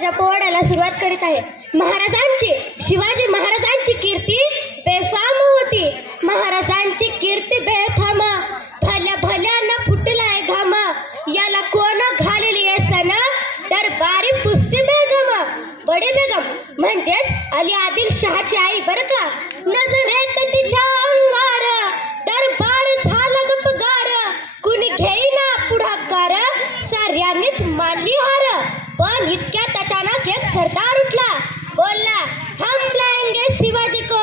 माझ्या पोवाड्याला सुरुवात करीत आहे. महाराजांची शिवाजी महाराजांची कीर्ती बेफाम होती. महाराजांची कीर्ती बेफाम. भल्या भल्याना फुटलाय घाम. याला कोण घालेली आहे सण? तर बारी बेगम. बडे बेगम. म्हणजेच अली आदिल शहाची आई बरं का? नजर येत तिच्या अंगार दरबार झाला गपगार कुणी घेईना पुढाकार साऱ्यांनीच मानली हार पण इतक्यात अचानक एक सरदार उठला. बोलला हम लाएंगे शिवाजी को.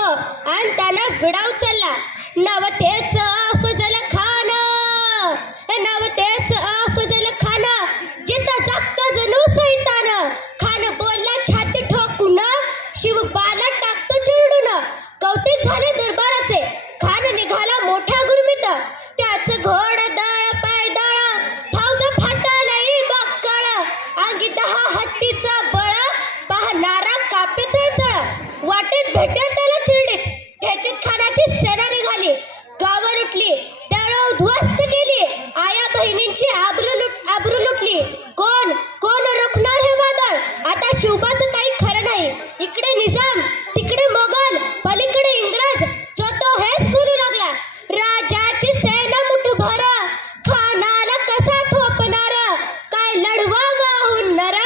आणि त्यानं विडा उचलला नवतेच अफजल खान नवतेच अफ बहिणींची आबरू लुट आबरू लुटली. कोण? कोण रोखणार हे वादळ? आता शिवबाचं काही खरं नाही. इकडे निजाम तिकडे मोगल पलीकडे इंग्रज. जो तो हेच बोलू लागला. राजाची सेना मुठभर खानाला कसा थोपणार? काय लढवा वाहून नर?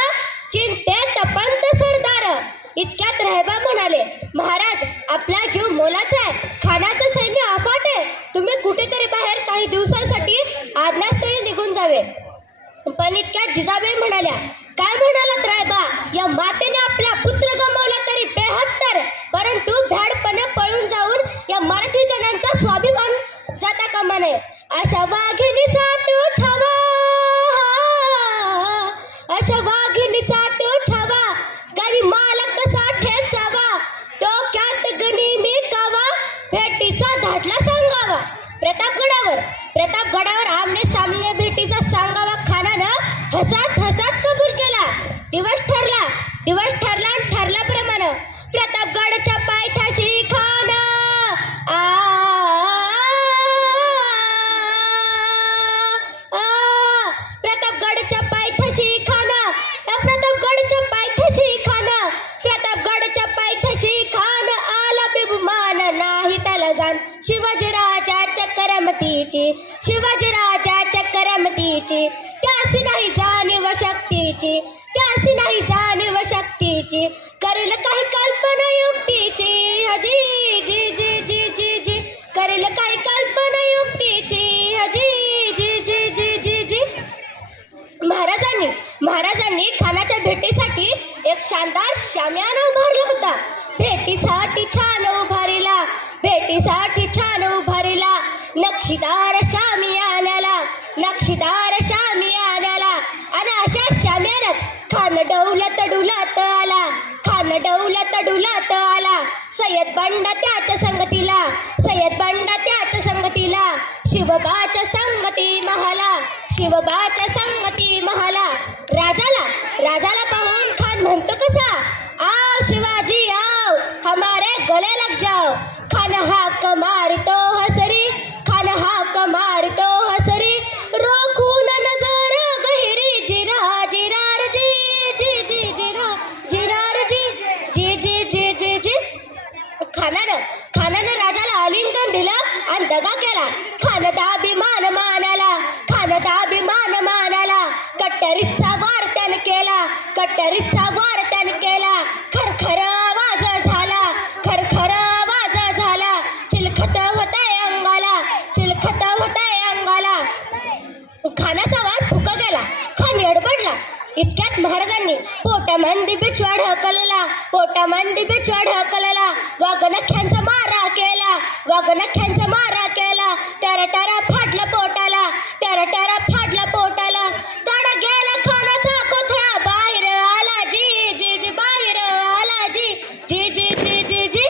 चिंतेत पंत सरदार. इतक्यात रहबा म्हणाले महाराज आपला जीव मोलाचा आहे खानाचं सैन्य अफाट आहे तुम्ही कुठेतरी बाहेर काही दिवसांसाठी आज्ञास्थळी पण इतक्या जिजाबाई म्हणाल्या काय म्हणालात रायबा? या मातेने आपला पुत्र गमावला तरी बेहत्तर. परंतु भ्याडपणे पळून जाऊन या मराठी जणांचा स्वाभिमान जाता कामा नये. अशा शक्तीची शिवाजीराजा चक्रमतीची करमतीची. त्यासी नाही जाणीव शक्तीची त्यासी नाही जाणीव शक्तीची. करेल काही कल्पना युक्तीची हजी जी जी जी जी जी. करेल काही कल्पना युक्तीची हजी जी जी जी जी जी. महाराजांनी महाराजांनी खानाच्या भेटीसाठी एक शानदार शाम्याना उभारला होता. भेटीसाठी छान नक्षीदार शामियानाला नक्षीदार शामी आणि अशा शाम्यानात खान डौलत डुलात आला खान डौलत डुलात आला. सय्यद बंडा त्याच्या संगतीला सय्यद बंडा त्याच्या संगतीला शिवबाच्या संगती महाला शिवबाच्या संगती महाला. राजाला राजाला पाहून खान म्हणतो कसा आओ शिवाजी आओ हमारे गले लग जाओ. खान हाक मारतो हसरी आणि खानदा अभिमान मानाला खानदा अभिमान मानाला. कट्टरीचा वार त्यानं केला कट्टरीचा वार त्यानं केला. खरखर आवाज झाला खरखर आवाज झाला. चिलखत होताय अंगाला चिलखत होताय अंगाला. खानाचा आवाज फुका गेला खान एडबडला इतक्यात महाराजांनी पोटामंदी बिछवा ढकलला पोटामंदी बिछवा ढकलला वाघनख्यांचा मारा केला वाघनख्यांचा मारा टरा फाटलं फाटला पोटाला टरा टरा फाटला पोटाला. तड गेला खा कोथळा बाहेर आला जी जी जी बाहेर आला जी जी जी जी जी जी.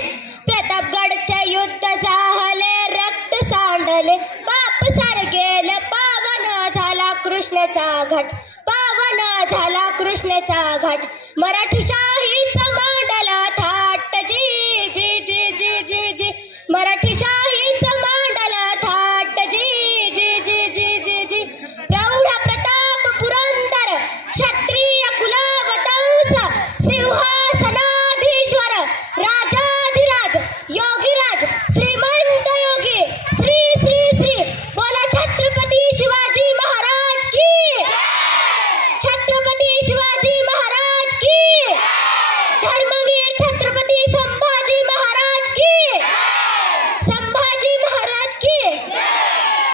प्रतापगडच्या युद्ध झाले रक्त सांडले. बाप सार गेलं पावन झाला कृष्णाचा घाट. पावन झाला कृष्णाचा घाट. मराठी